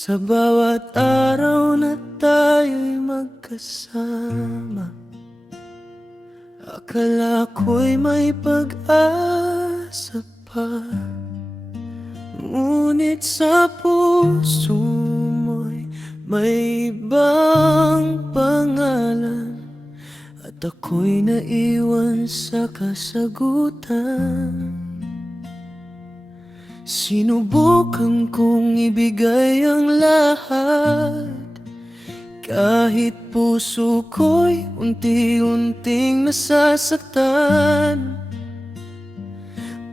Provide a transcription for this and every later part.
Sa bawat araw na tayo'y magkasama, akala ko'y may pag-asa pa. Ngunit sa puso mo'y may ibang pangalan, at ako'y naiwan sa kasagutan. Sinubukan kong ibigay ang lahat, kahit puso ko'y unti-unting nasasaktan.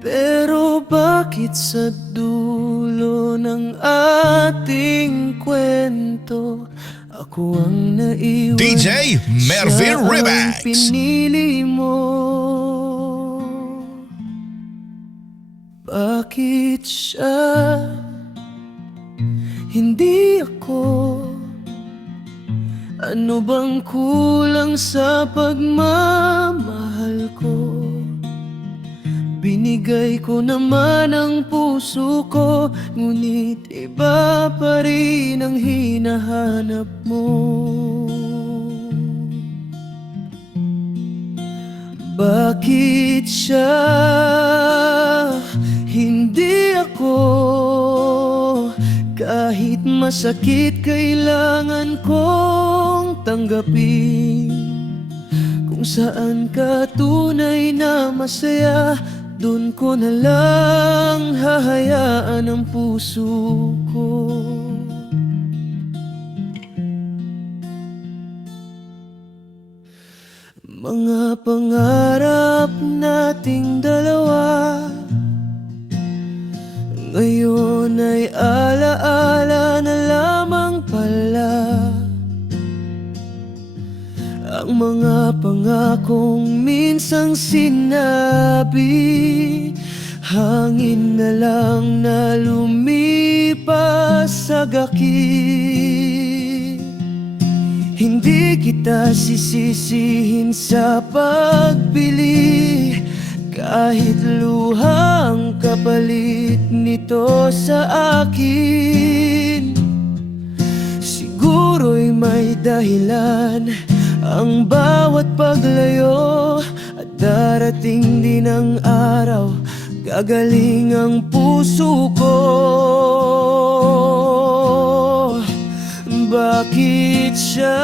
Pero bakit sa dulo ng ating kwento ako ang naiwan, DJ Mervin siya ang Remix. pinili mo? Bakit siya, hindi ako? Ano bang kulang sa pagmamahal ko? Binigay ko naman ang puso ko, ngunit iba pa rin ang hinahanap mo. Bakit siya, hindi ako? Kahit masakit, kailangan kong tanggapin. Kung saan ka tunay na masaya, dun ko na lang hahayaan ang puso ko. Mga pangarap nating dalawa ngayon ay alaala na lamang pala. Ang mga pangakong minsang sinabi, hangin na lang na lumipas sa gakit. Hindi kita sisisihin sa pagbili, kahit luha ang kapalit nito sa akin. Siguro'y may dahilan ang bawat paglayo, at darating din ang araw, gagaling ang puso ko. Bakit siya,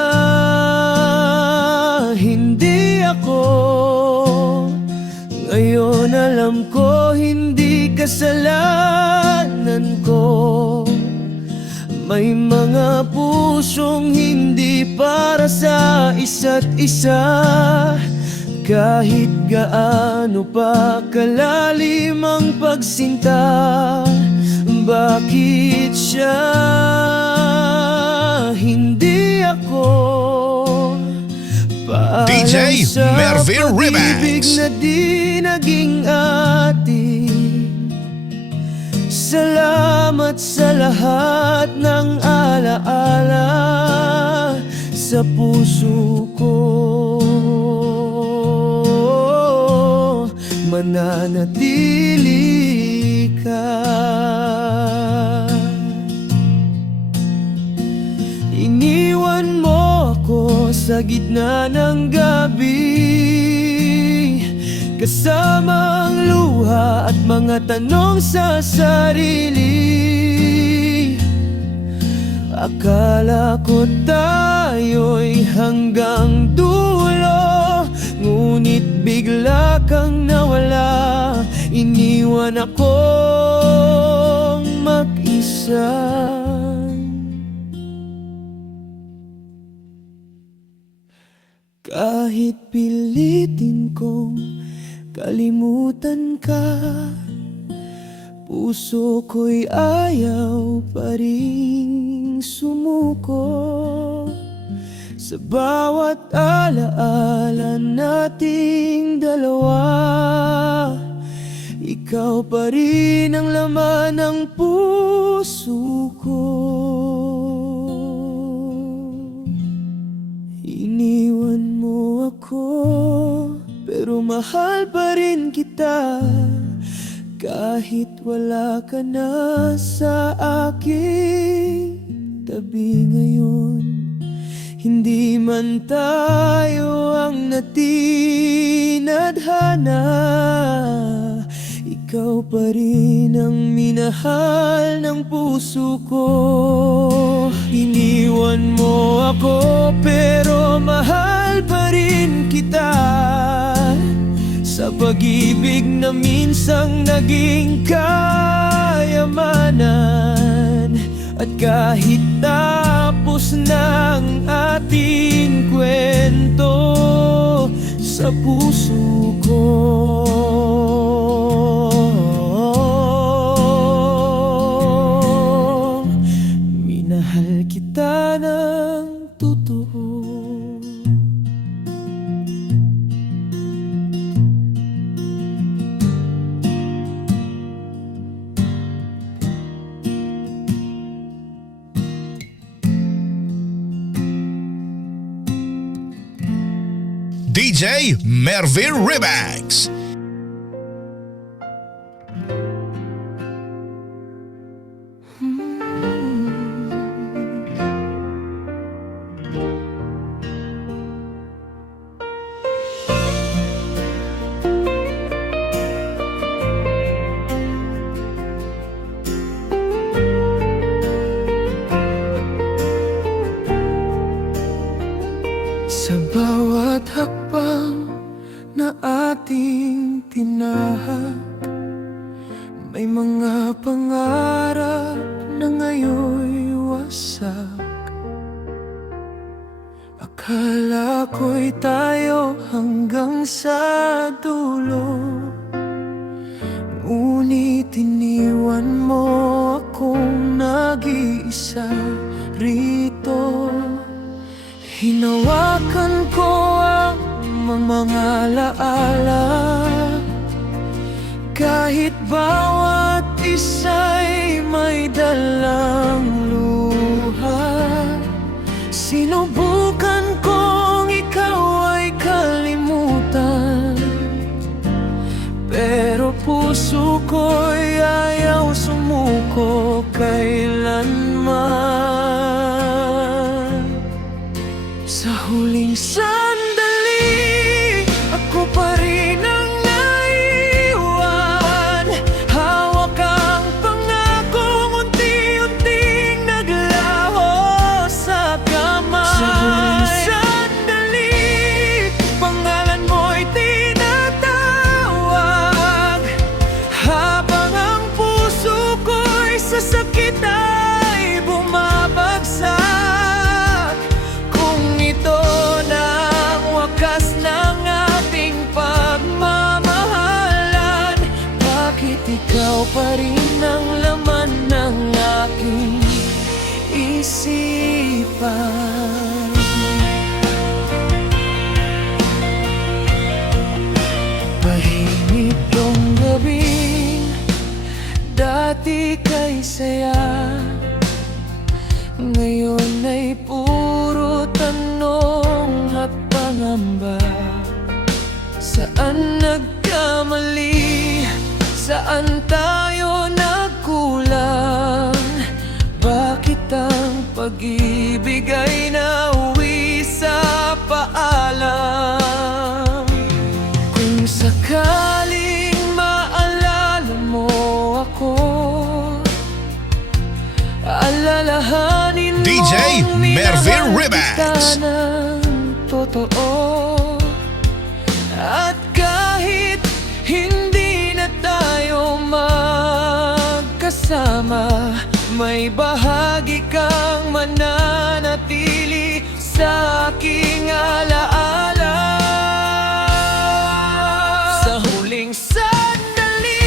hindi ako? Ngayon alam ko, hindi kasalanan ko. May mga pusong hindi para sa isa't isa, kahit gaano pa kalalim ang pagsinta. Bakit siya, hindi ako? DJ Mervin Pag-ibig Remix. na di naging atin. Salamat sa lahat ng alaala sa puso ko. Mananatili ka. Iniwan mo ako sa gitna ng gabi, kasama ang luha at mga tanong sa sarili. Akala ko tayo'y hanggang dulo, ngunit bigla kang nawala. Iniwan akong mag-isa. Kahit pilitin kong kalimutan ka, puso ko'y ayaw pa ring sumuko. Sa bawat alaala nating dalawa, ikaw pa rin ang laman ng puso ko. Iniwan mo ako, pero mahal pa rin kita. Kahit wala ka na sa akin, tabi ngayon. Hindi man tayo ang natinadhana, ikaw pa rin ang minahal ng puso ko. Iniwan mo ako pero mahal pa rin kita, sa pag-ibig na minsang naging kayamanan. At kahit tapos ng ating kwento, sa puso ko minahal kita ng totoo. DJ Mervin Remix. Sa bawat hakbang na ating tinahak, may mga pangarap na ngayon'y wasak. Akala ko'y tayo hanggang sa dulo, ngunit iniwan mo akong nag-iisa rito. Hinawakan ko ang mga alaala, kahit bawat isa'y may dalang luha. Sinubukan kong ikaw ay kalimutan, pero puso ko'y ayaw sumuko kailanman. Sa huling sandali, ako pa rin ang naiwan. Hawak ang pangakong unti-unting naglaho sa kamay. Sa huling sandali, pangalan mo'y tinatawag, habang ang puso ko'y sa sakit ay bumabagsak. Ikaw pa rin ang laman ng aking isipan. Pahingit yung gabing dati kay saya, ngayon ay puro tanong at pangamba. Saan nagkamali? Saan tayo nagkulang? Bakit ang pag-ibig ay nauwi sa paalam? Kung sakaling maalala mo ako, alalahanin mo DJ Mervin Remix. kita ng totoo. At kahit hindi na tayo magkasama, may bahagi kang mananatili sa aking alaala. Sa huling sandali,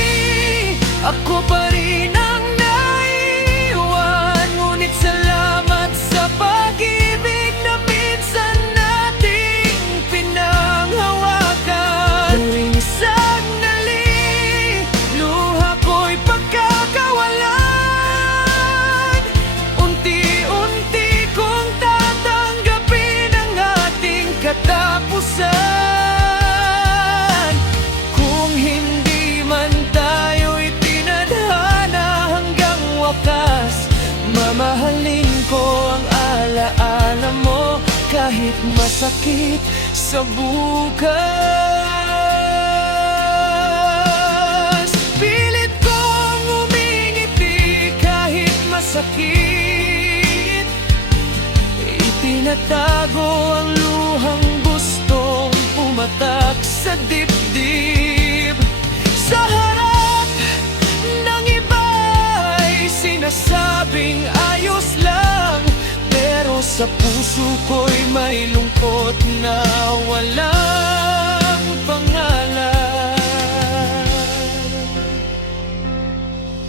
ako pa rin ang naiwan, ngunit salamat sa pag-ibig na minsan nating pinanghawakan. Tuwing sandali, luha ko'y pagkakawalan. Unti-unti kong tatanggapin ang kahit masakit sa bukas. Pilit kong umingiti kahit masakit, itinatago ang luhang gustong pumatak sa dibdib. Sa harap ng iba'y sinasabing ayos lang, pero sa puso ko'y may lungkot na walang pangalan.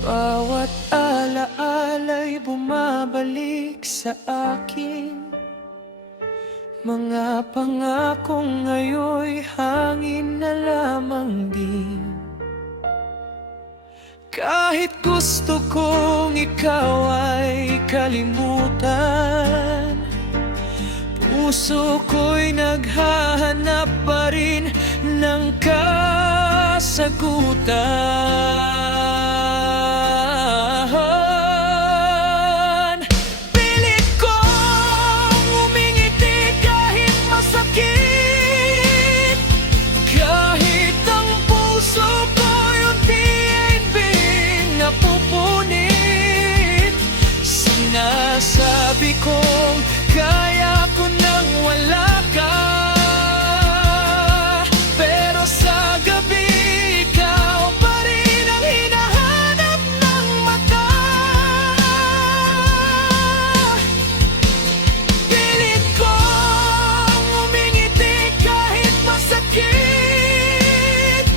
Bawat alaala'y bumabalik sa akin, mga pangakong ngayon'y hangin na lamang din. Kahit gusto kong ikaw ay kalimutan, puso ko'y naghahanap pa rin ng kasagutan. Pilit kong umingiti kahit masakit, kahit ang puso ko'y unti-unting napupunit. Sinasabi kong kaya ko nang wala ka, pero sa gabi ikaw pa rin ang hinahanap ng mata. Pilit kong umingiti kahit masakit,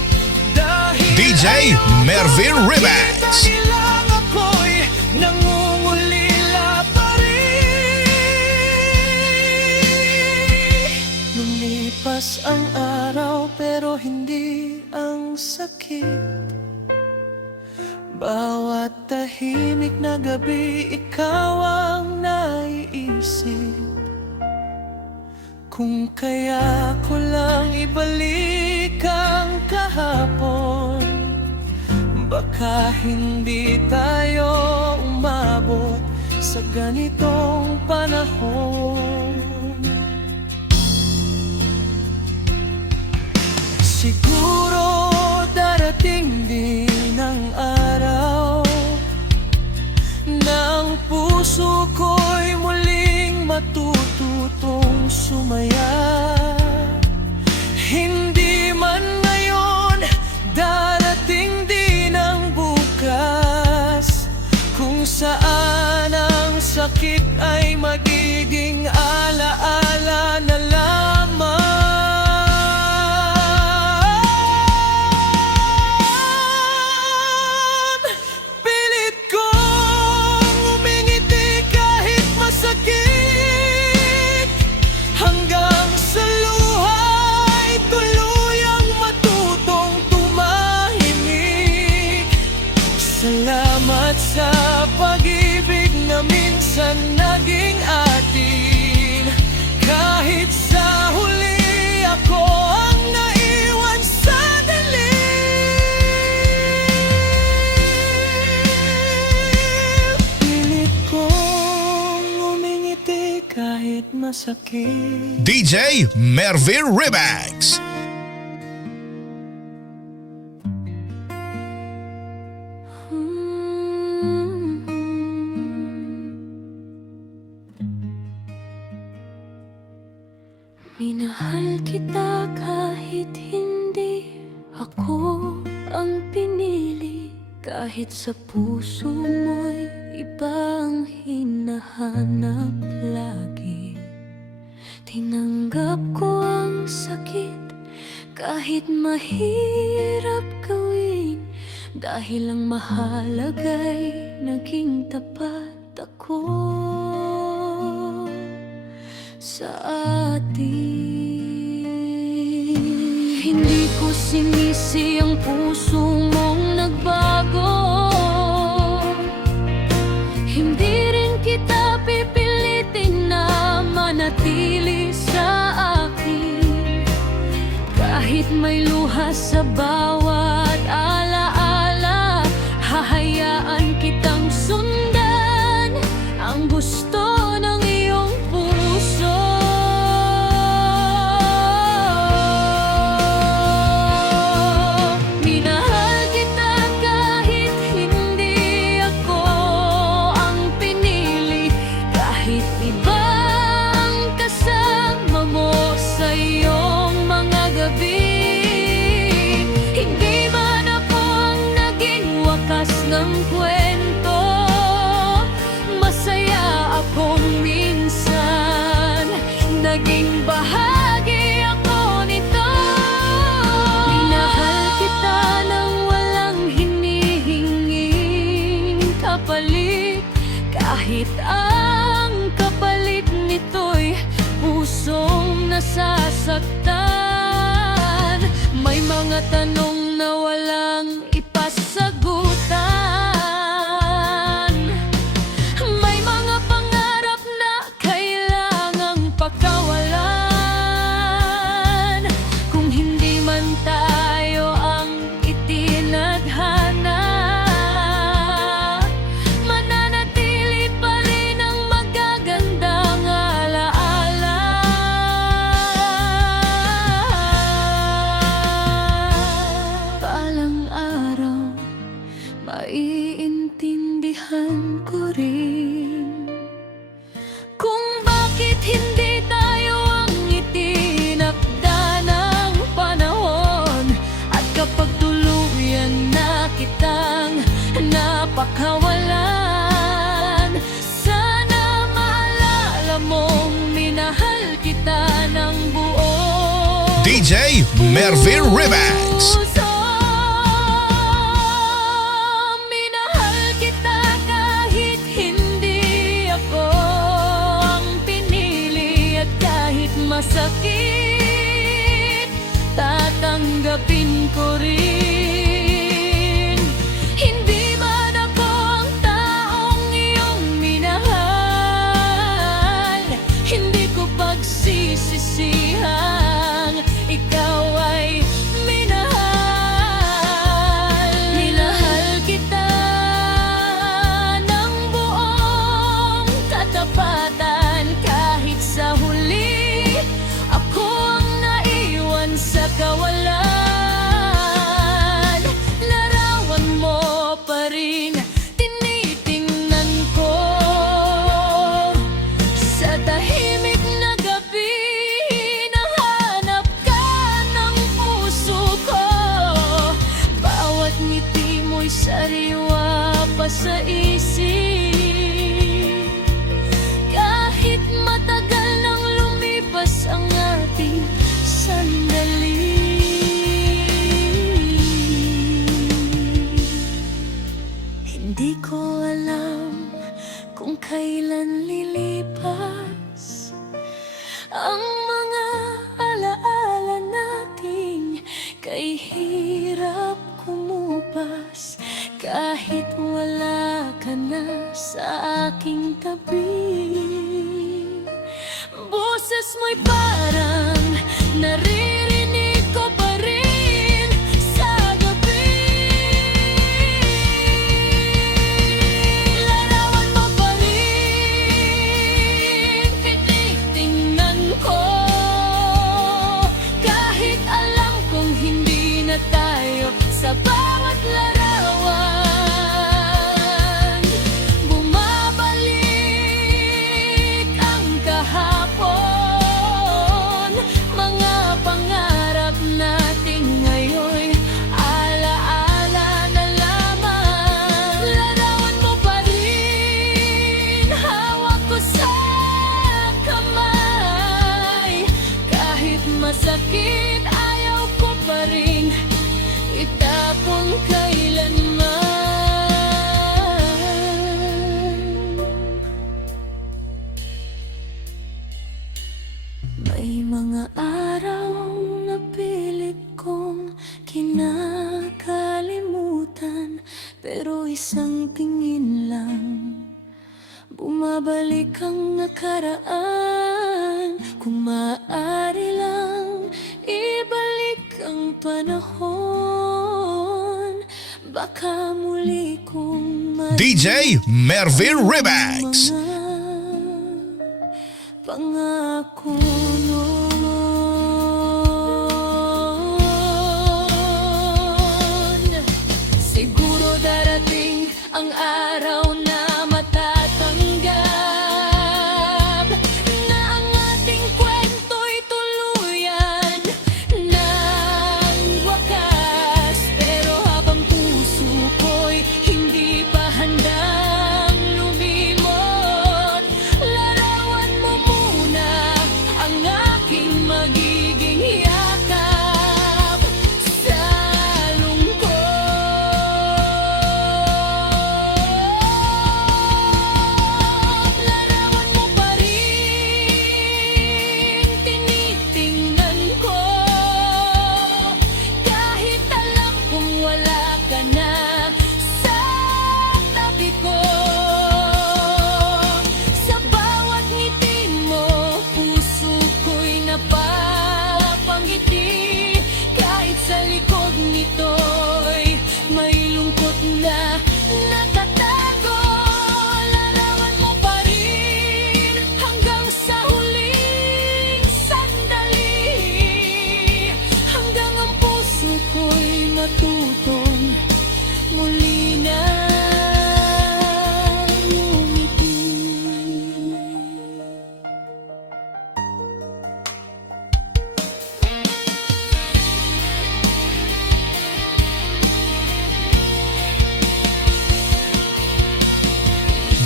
dahil DJ Mervin Ribax. dahil lang ako'y nangungulila pa rin. Lumipas ang araw pero hindi ang sakit. Bawat tahimik na gabi ikaw ang naiisip. Kung kaya ko lang ibalik ang kahapon, baka hindi tayo umabot sa ganitong panahon. Siguro darating din ang araw na ang puso ko'y muling matututong sumaya. Hindi man ngayon, darating din ang bukas, kung saan ang sakit ay magiging alaala na lamang. Pilit kong umingiti kahit masakit, hanggang sa luha'y tuluyang matutong tumahimik. Salamat sa pag-ibig na minsan naging atin, kahit sa huli ako ang naiwan sa dilim. Pilit kong umingiti kahit masakit. DJ Mervin Ribax. Minahal kita kahit hindi ako ang pinili, kahit sa puso mo'y iba ang hinahanap lagi. Tinanggap ko ang sakit kahit mahirap gawin, dahil ang mahalaga'y naging tapat ako sa atin. Hindi ko sinisi ang puso mong nagbago, hindi rin kita pipilitin na manatili sa akin. Kahit may luha sa bawat alaala, hahayaan kitang sundan ang gusto ng iyong puso. naging bahagi ako nito. Minahal kita nang walang hinihinging kapalit, kahit ang kapalit nito'y pusong nasasaktan. May mga tanong na walang ipasagutan, may mga pangarap na kailangang pakawalan. Kung hindi man tayo ang itinadhana, mananatili pa rin ang magagandang alaala. Balang araw, maiintindihan ko rin kung bakit hindi tayo ang itinakda ng panahon. At kapag tuluyan na kitang napakawalan, sana maalala mong minahal kita ng buo. DJ Mervin Ribax. Minahal kita kahit hindi ako ang pinili, at kahit masakit, tatanggapin ko rin. Hindi man ako ang taong iyong minahal, hindi ko pagsisisihang ikaw ay minahal. Minahal kita ng buong katapatan, kahit sa huli ako ang naiwan sa kawalan. Larawan mo pa rin tinitingnan ko sa tahimik na gabi. Nahanap ka ng puso ko, bawat ngiti mo'y sariwa pa sa isip. Kahit matagal nang lumipas ang ating sandali, hindi ko alam kung kailan lilipas ang mga alaala nating kay hirap kumupas. Kahit wala ka na sa aking tabi, boses mo'y parang naririnig ko pa rin sa gabi. Larawan mo pa rin tinitingnan ko, kahit alam kong hindi na tayo sa bawat larawan. Bumabalik ang kahapon, mga pangarap natin ngayon alaala na lamang. Larawan mo pa rin, hawak ko sa kamay, kahit masakit ayaw ko pa rin itapon kailanman. May mga araw na pilit kong kinakalimutan, pero isang tingin lang bumabalik ang nakaraan. Kung maaari lang ibalik ang panahon, baka muli kong DJ Mervin Ribax. pangako noon. Siguro darating ang araw na matatanggap na ang ating kwento'y tuluyan ng wakas. Pero habang puso ko'y hindi pa handang lumimot, larawan mo muna ang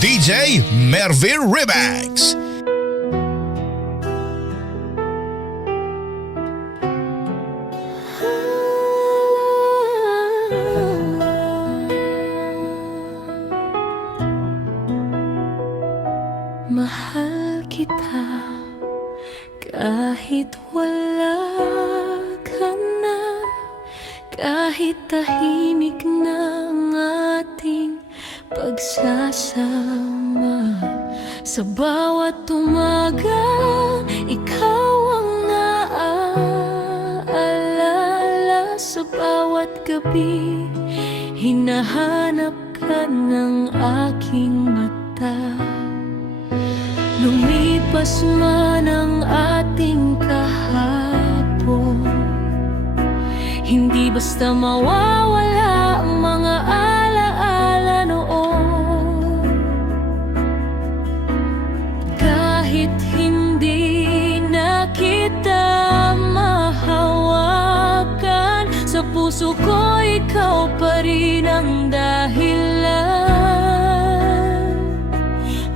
DJ Mervin Ribax. Mahal kita kahit wala ka na, kahit tahimik na ang ating pagsasama. Sa bawat umaga, ikaw ang naaalala. Sa bawat gabi, hinahanap ka ng aking mata. Lumipas man ang ating kahapon, hindi basta mawawala ang mga alaala noon. Kahit hindi na kita mahawakan, sa puso ko ikaw pa rin ang dahilan.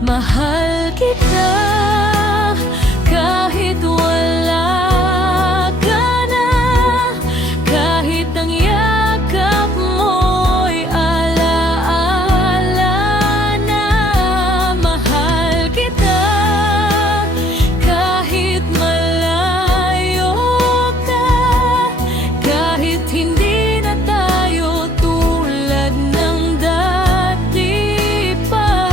Mahal kita kahit wala ka na, kahit ang yakap mo'y alaala na. Mahal kita kahit malayo ka, kahit hindi na tayo tulad ng dati pa.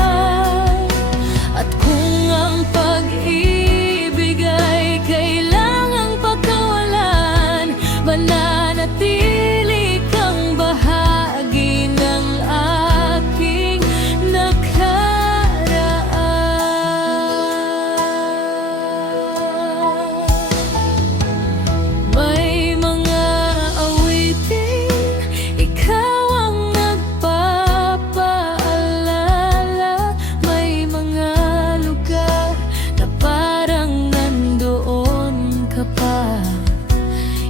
At kung ang pag-ibig ay kailangang pagkawalan, mananatili kang bahagi ng aking nakaraan. May mga awitin, ikaw ang nagpapaalala. May mga lugar na parang nandoon ka pa.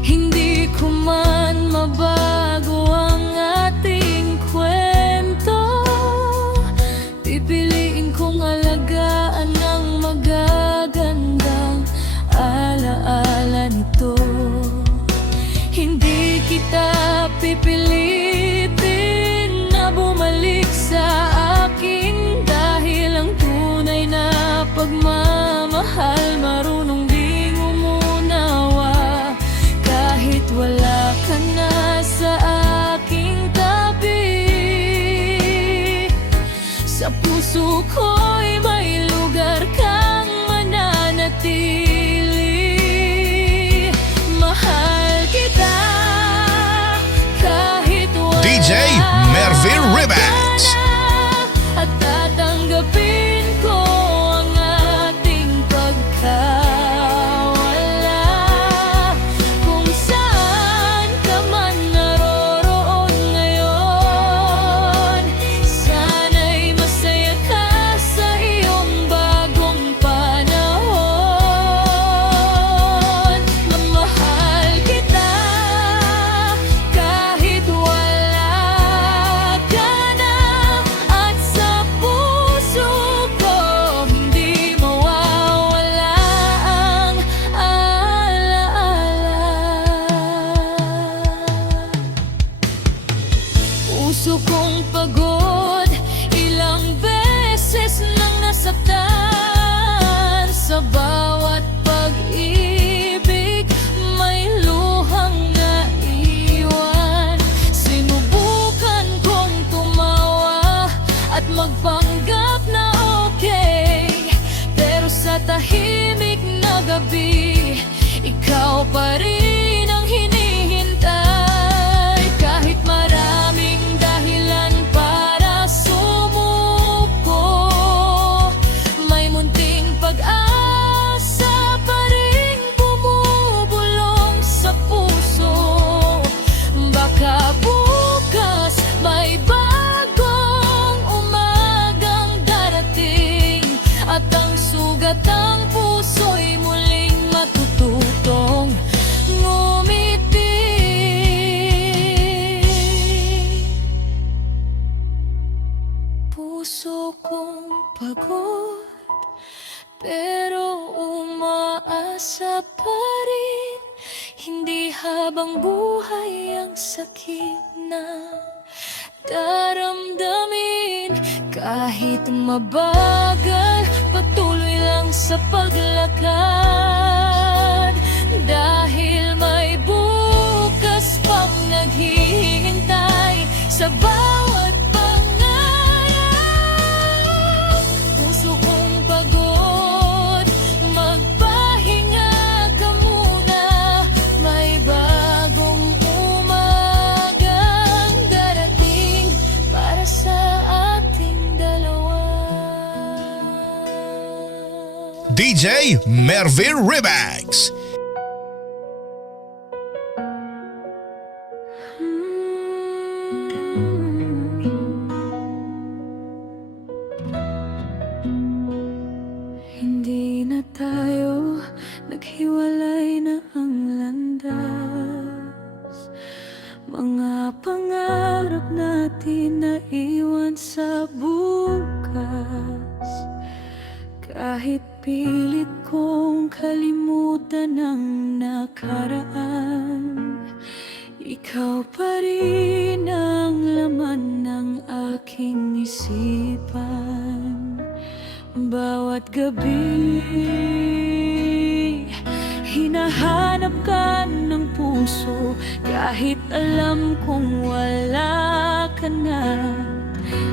Hindi ko man mabago ang ating kwento, pipiliin kong alagaan ang magagandang alaala nito. Hindi kita pipilitin na bumalik sa akin, dahil ang tunay na pagmamahal marunong ding umunawa. Kahit wala ka na sa aking tabi, sa puso ko'y may lugar kang mananatili. Mahal kita kahit habang buhay ang sakit na daramdamin. Kahit mabagal, patuloy lang sa paglakad, dahil may bukas pang naghihintay sa bawat pangarap. Puso kong pagod, magpahinga ka muna. May bagong umagang darating para sa ating dalawa. DJ Mervin Remix. Hindi na tayo naghiwalay na ang landas. Mga pangarap natin na iwan sa bukas. Kahit pilit kong kalimutan ang nakaraan, ikaw pa rin ang laman ng aking isipan. Bawat gabi, hinahanap ka ng puso, kahit alam kong wala ka na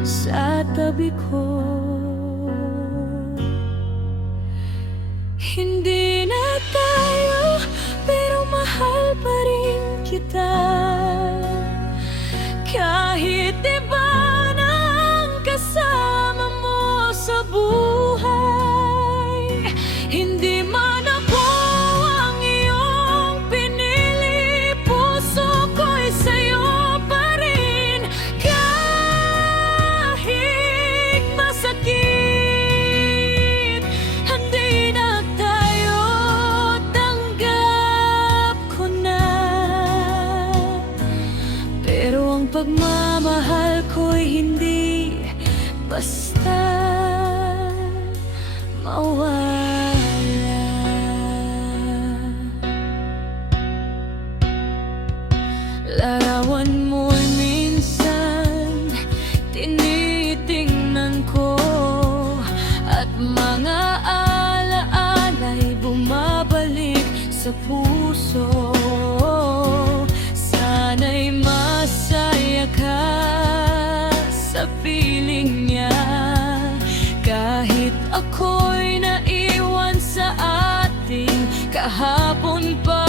sa tabi ko. Hindi na tayo, pero mahal pa rin kita. Kahit iba na ang kasama mo sa buhay, hindi man ako ang iyong pinili. Puso ko'y sa'yo pa rin, kahit masakit. Hindi na tayo, tanggap ko na. Pero ang pagmamahal ko'y hindi basta mawala. Larawan mo'y minsan tinitingnan ko, at mga alaala'y bumabalik sa puso. Sana'y masaya ka sa piling niya, kahit ako'y naiwan sa ating kahapon pa.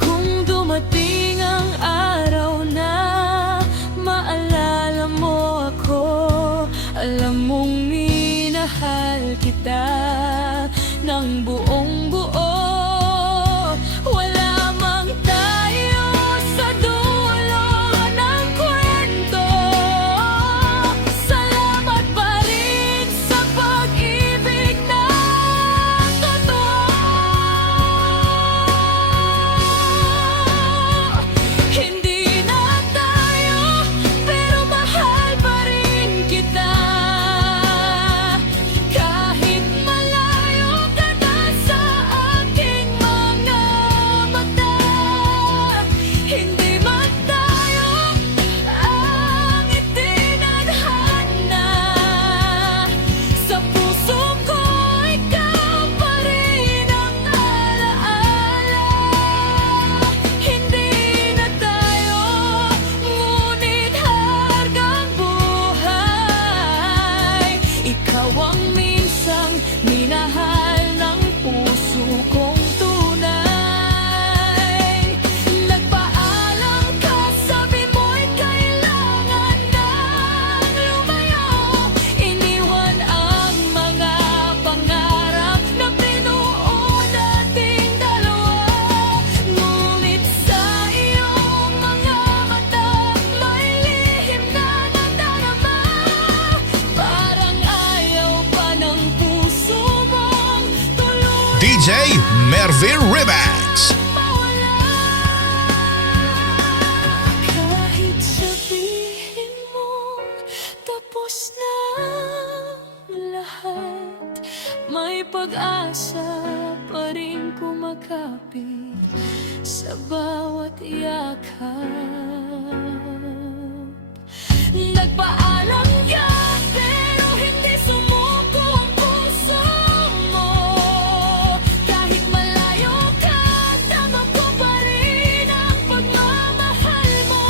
Kung dumating ang araw na maalala mo ako, alam mong minahal kita ng buong buo. Wala mang tayo sa dulo ng kwento. Salamat pa rin sa pag-ibig na totoo. Hindi na tayo, pero mahal pa rin kita. Kahit malayo ka na sa aking mga mata, hindi man tayo ang itinadhana. Sa puso ko, ikaw pa rin ang alaala. Hindi na tayo, ngunit hanggang buhay, ikaw ang minsang minahal ng puso kong tunay. Nagpaalam ka, sabi mo'y kailangan nang lumayo. Iniwan ang mga pangarap na binuo nating dalawa. Ngunit sa iyong mga mata, may lihim na nadarama. Parang ayaw pa ng puso mong tuluyan DJ Mervin Remix. mawala. Kahit sabihin mo tapos na lahat, may pag-asa pa rin kumakapit sa bawat yakap. Nagpaalam ka pero hindi sumuko ang puso mo. Kahit malayo ka, tama ko pa rin ang pagmamahal mo.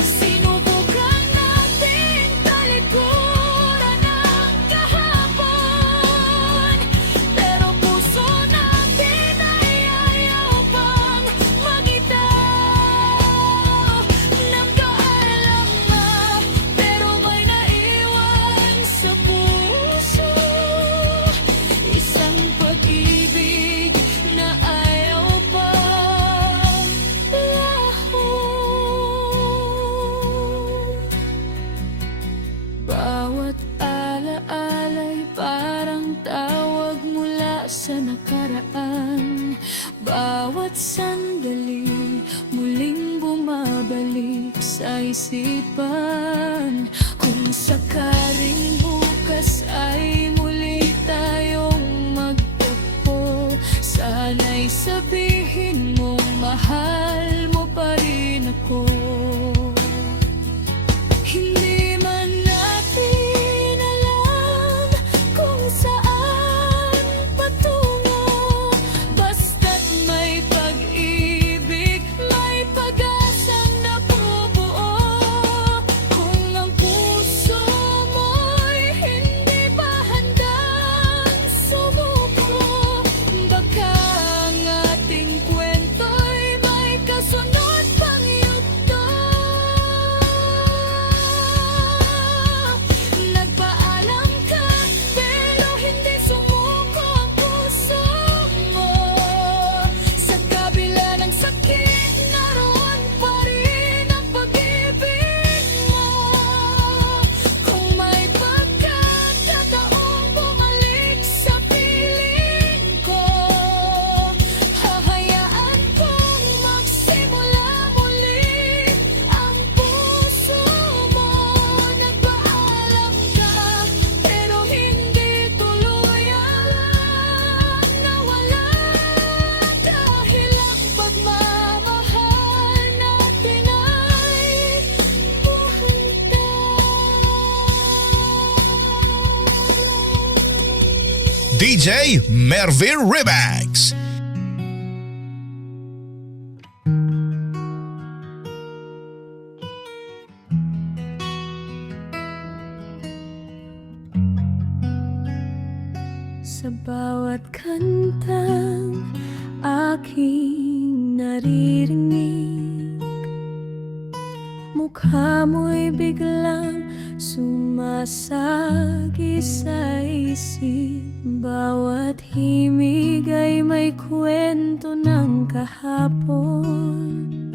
Sinubukan nating talikuran ang kahapon, pero puso natin ay ayaw pang magitaw. Nagkaalam na pero may naiwan sa puso, isang pag-ibig na ayaw pang laho. Bawat alaala'y parang tawag mula sa nakaraan. Bawat sandali muling bumabalik sa isipan. Kung sakaling bukas ay muli tayong magtagpo, sana'y sabihin mo mahal mo pa rin ako. Hindi man natin alam kung saan patungo, basta't may pag-ibig, may pag-asang nabubuo. Kung ang puso mo'y hindi pa handang sumuko, baka ang ating kwento'y may kasunod pang yugto. Nagpaalam ka pero hindi sumuko ang puso mo. Sa kabila ng sakit, naroon pa rin ang pag-ibig mo. Kung may pagkakataong bumalik sa piling ko, hahayaan kong magsimula muli ang puso mo. Nagpaalam ka pero hindi tuluyan nawala, dahil ang pagmamahal natin ay buhay. DJ Mervin Remix. Sa bawat kantang aking naririnig, mukha mo'y biglang sumasagi sa isip. Bawat himig ay may kwento ng kahapon,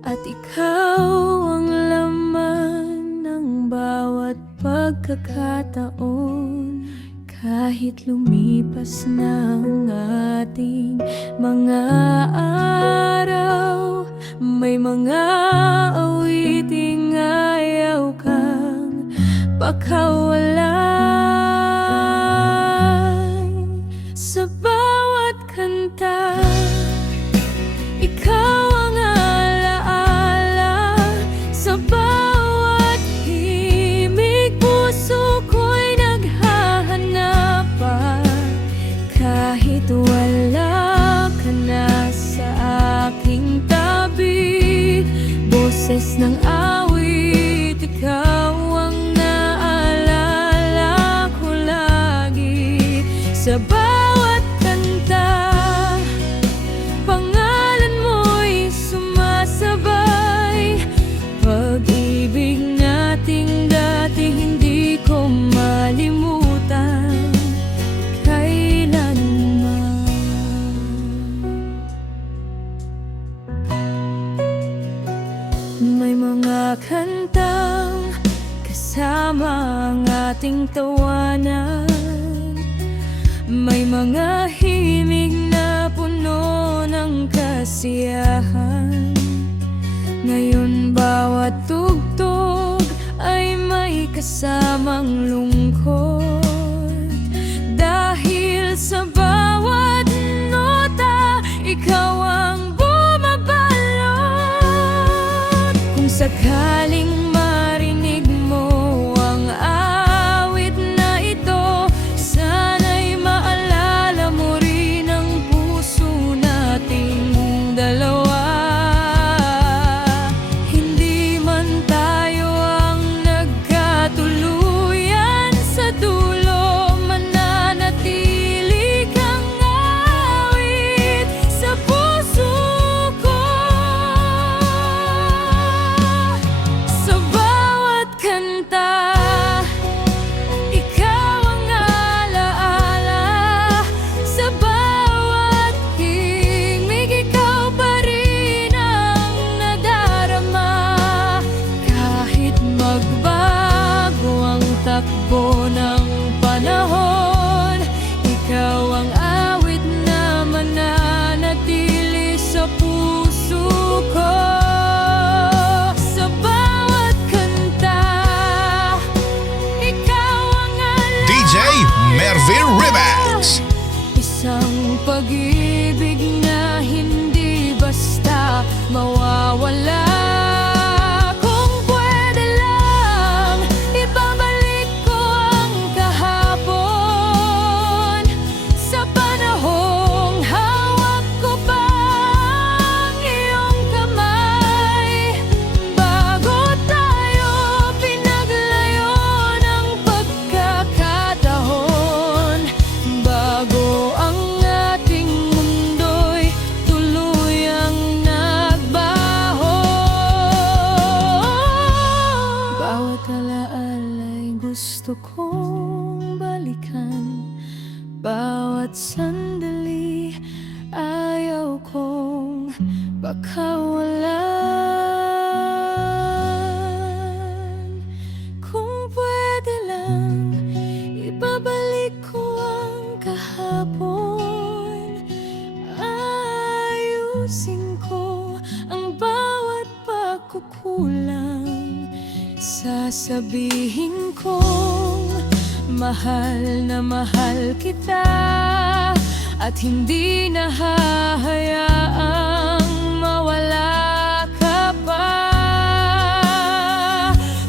at ikaw ang laman ng bawat pagkakataon. Kahit lumipas na ang ating mga araw, may mga awiting ayaw kang pakawalan. Sa bawat kanta, ikaw ang alaala. Sa bawat himig, puso ko'y naghahanapan. Kahit wala ka na sa aking tabi, boses ng awit, ikaw ang naalala ko lagi. Sa bawat kanta, pangalan mo'y sumasabay. Pag-ibig nating dati hindi ko malimutan kailanman. May mga kantang kasama ang ating tawanan. May mga himig na puno ng kasiyahan. Ngayon bawat tugtog ay may kasamang lungkot. Dahil sa bawat nota, ikaw ang bumabalot. Kung sakaling marinig mo ang awit na ito, sana'y maalala mo rin ang puso nating dalawa. Hindi man tayo ang nagkatuluyan sa dulo, mananatili kang awit sa puso ko. Sa bawat kanta, ikaw ang alaala. Sa bawat himig, ikaw pa rin ang nadarama. Kahit magbago ang takbo ng panahon, ikaw ang awit na mananatili sa puso ko. Sa bawat kanta, ikaw ang alaala. DJ Mervin Remax. Isang pag-ibig na hindi basta mawawala. Kung pwede lang, ibabalik ko ang kahapon. Sa panahong hawak ko pa ang iyong kamay. Bago tayo pinaglayo ng pagkakataon, bago ang ating mundo'y tuluyang nagbaho. Bawat alaala'y gusto kong balikan, bawat sandali ayaw kong pakawalan. Kung pwede lang, ibabalik ko ang kahapon. Ayusin ko ang bawat pagkukulang. Sasabihin kong mahal na mahal kita, at hindi na hahayaang mawala ka pa.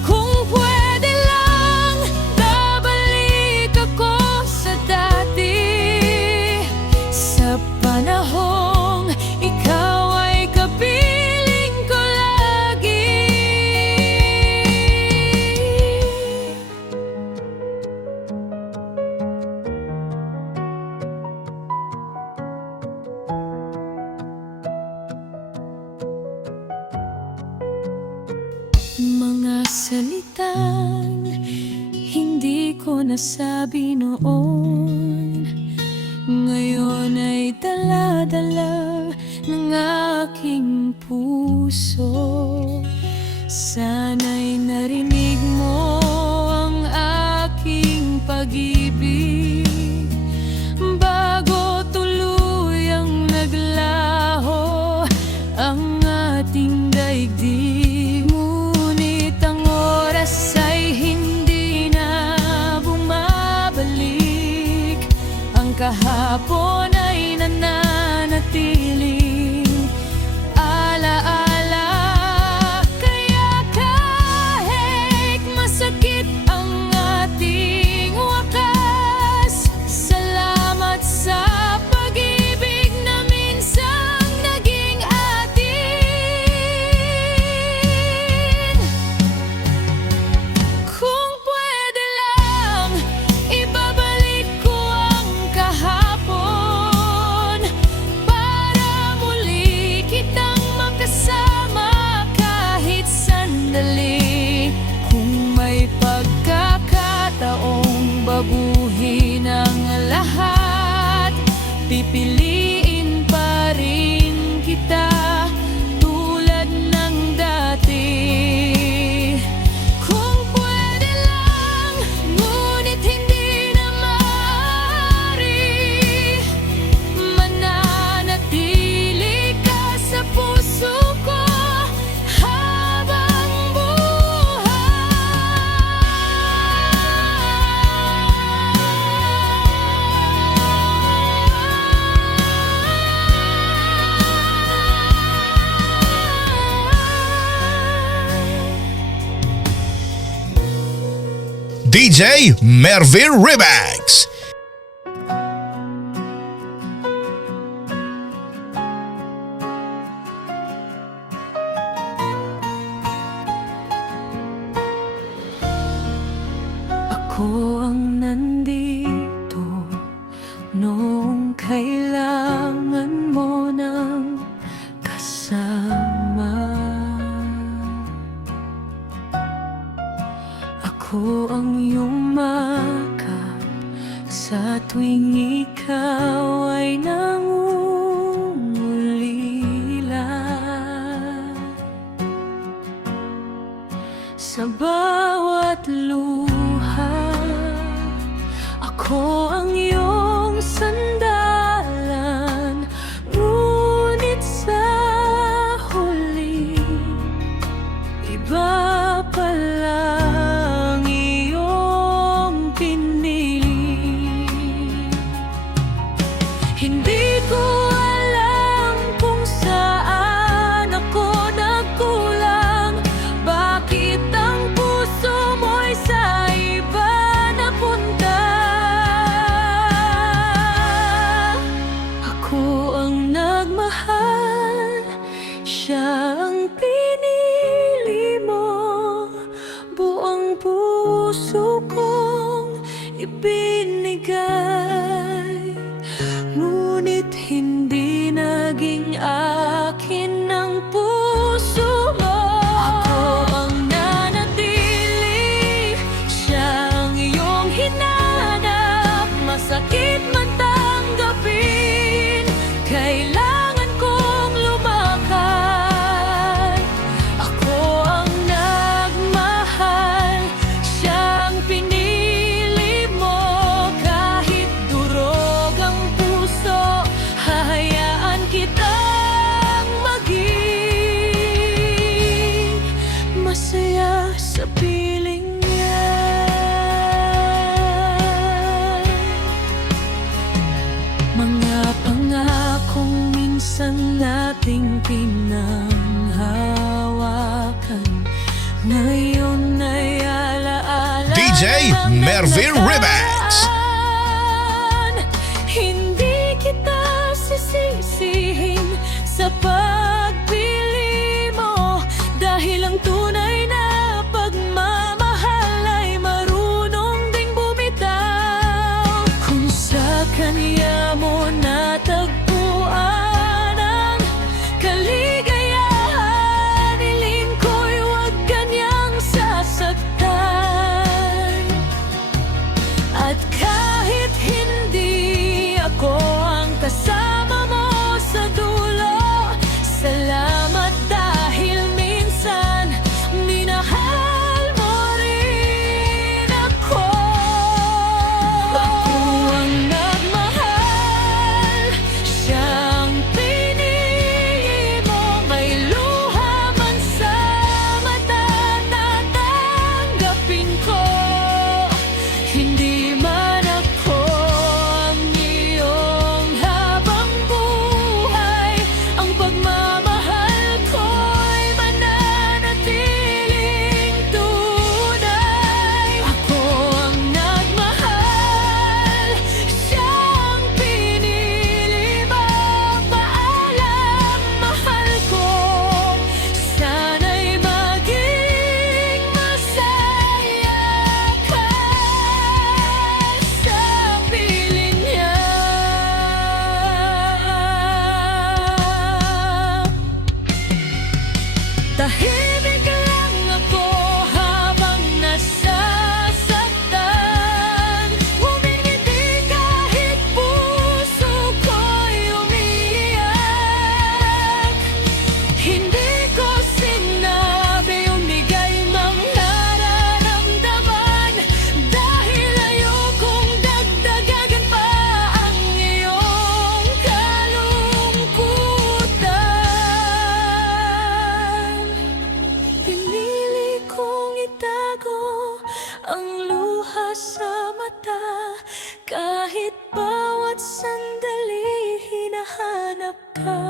Kung pwede lang, babalik ako sa dati, sa panahong ikaw ay kapiling ko lagi. Mga salitang hindi ko nasabi noon, ngayon ay dala-dala ng aking puso. Sana'y narinig mo ang aking pag-ibig, bago tuluyang naglaho ang ating daigdig. Ngunit ang oras ay hindi na bumabalik, ang kahapon ay nananatiling alaala. Kaya kahit masakit ang ating wakas, salamat sa pag-ibig na minsang naging atin. Kung pwede lang, ibabalik ko ang kahapon, para muli kitang makasama kahit sandali. Kung may pagkakataong baguhin ang lahat, pipiliin pa rin kita tulad ng dati. Kung pwede lang, ngunit hindi na maaari, mananatili ka sa puso ko habang buhay. DJ Mervin Remix. Ako ang nandito noong kailangan mo ng kasama. Ako ang yumakap sa tuwing ikaw ay nangungulila. Sa bawat luha, ako ang iyong sandalan. Ngunit sa huli, iba palang iyong pinili. Hindi ko alam kung saan ako nagkulang. Bakit ang puso mo'y sa iba napunta? Ako ang nagmahal, siya ang pinili mo. Buong puso kong ibinigay, ngunit hindi naging akin ang puso mo. Ako ang nanatili, siya ang iyong hinanap. Masakit man tanggapin, kailangan kong lumakad. Ako ang nagmahal, siya ang pinili mo. Kahit durog ang puso, hahayaan kitang maging masaya sa piling niya. Mga pangakong minsan nating pinanghawakan, ngayon ay alaala DJ ng Mervin nakaraan. Remix. Hindi kita sisisihin sa pagpili mo, dahil ang tunay na pagmamahal ay marunong ding bumitaw. Kung sa kanya mo natagpuan ang kaligayahan, hiling ko'y huwag kanyang sasaktan. At kahit hindi ako ang kasama mo sa dulo, salamat dahil minsan minahal mo rin ako. Ako ang nagmahal, siya ang pinili mo. May luha man sa mata, tatanggapin ko. Hindi man ako ang iyong habang buhay, ang pagmamahal ko'y mananatiling tunay. Ako ang nagmahal, siya ang pinili mo. Paalam, mahal ko, sana'y maging masaya ka sa piling niya. Tahimik lang ako habang nasasaktan, umingiti kahit puso ko'y umiiyak. Hindi ko sinabi, umigay mang nararamdaman, dahil ayokong dagdagagan pa ang iyong kalungkutan. Pinili kong itago ang luha sa mata, kahit bawat sandali hinahanap ka.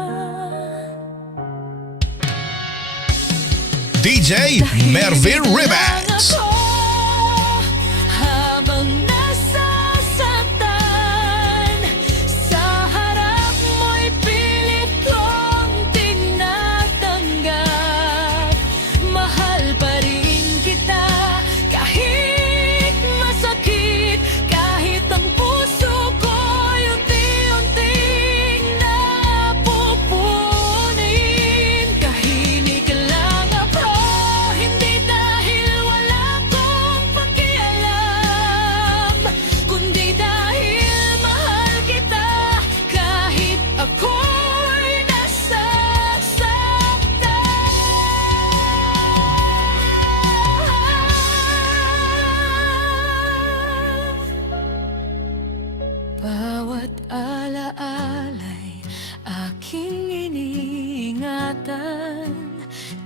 DJ Mervin Remix. Ako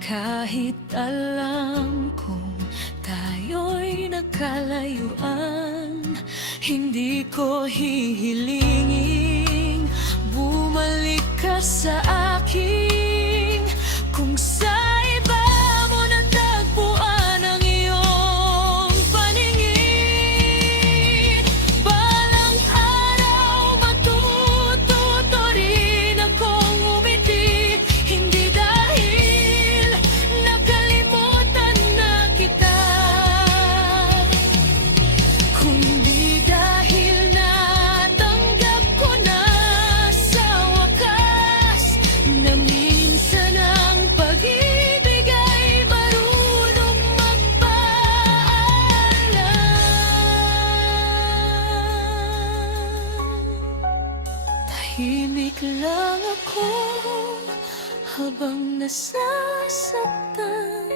Kahit alam kong tayo'y nagkalayuan, hindi ko hihilingin bumalik ka sa akin. Kung sa iba mo natagpuan ang iyong paningin, balang araw matututo rin akong umiti. Hindi dahil nakalimutan na kita, kundi dahil natanggap ko na sa wakas na minsan ang pag-ibig ay marunong magpaalam. Tahimik lang ako habang nasasaktan,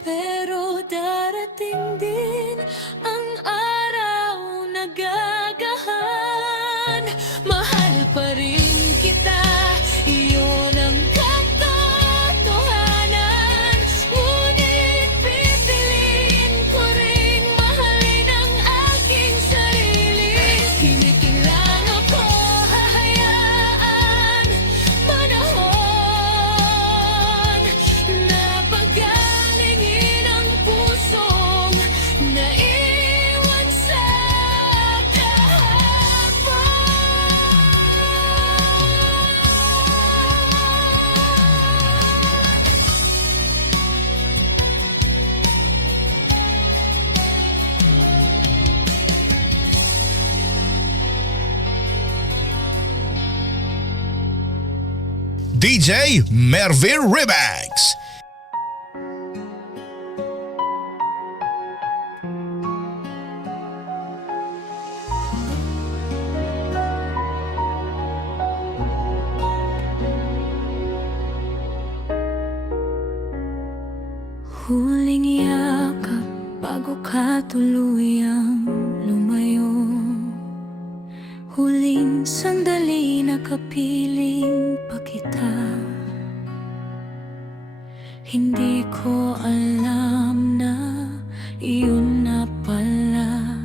pero darating din ang araw na gagahan. Mahal pa rin kita, iyon ang katotohanan. Ngunit pipiliin ko ring mahalin ang aking sarili. Hindi lang ako hahayaan panahon na pagalingin ang pusong naiwan sa kahapon. DJ Mervin Remix. Huling yakap bago ka tuluyang lumayo. Huling sandali na kapiling pa kita. Hindi ko alam na iyon na pala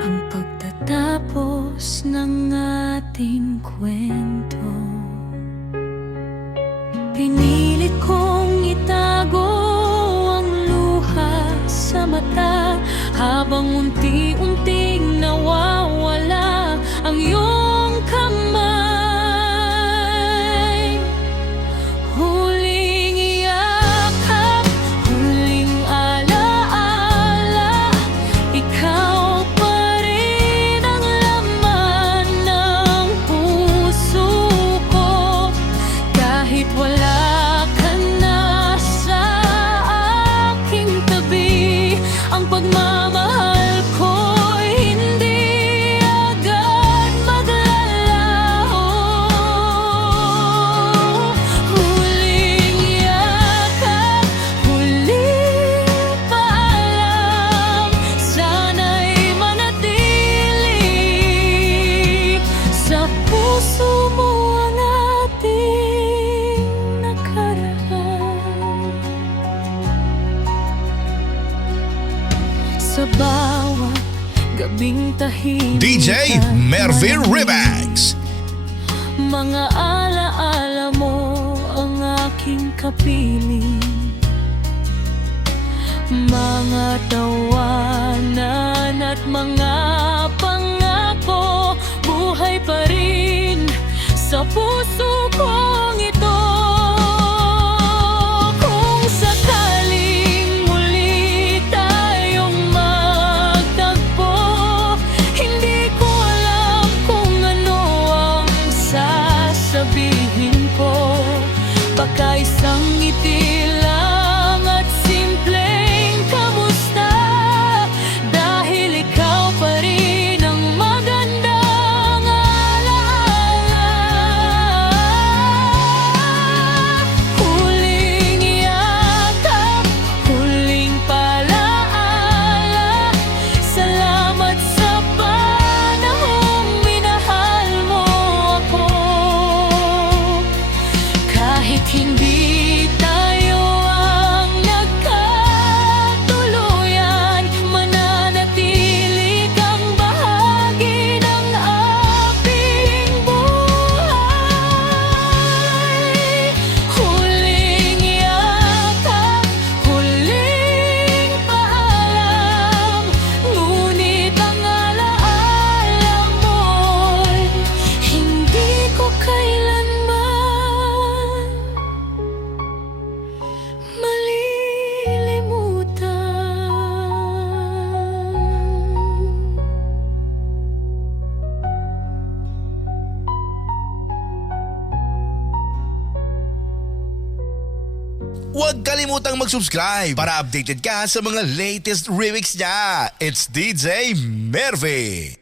ang pagtatapos ng ating kwento. Pinilit kong itago ang luha sa mata habang unti-unting nawawala ang iyong kamay. Huling yakap, huling alaala, ikaw pa rin ang laman ng puso ko. Kahit wala ka na sa aking tabi, ang pagmamahal ko'y hindi agad maglalaho. Huling yakap, huling paalam, sana'y manatili sa puso mo ang ating nakaraan. Sa bawat gabing tahimik DJ at Mervin malamig, Remix. mga alaala mo ang aking kapiling. Mga tawanan at mga pangako, buhay pa rin sa puso kong ito. Kung sakaling muli tayong magtagpo, hindi ko alam kung ano ang sasabihin ko. Baka isang ngiti lang at simpleng kamusta, dahil ikaw pa rin ang magandang alaala. Huling yakap, huling palaala, salamat sa panahong minahal mo ako. Kahit hindi tayo Huwag kalimutang mag-subscribe para updated ka sa mga latest remix niya. It's DJ Mervy.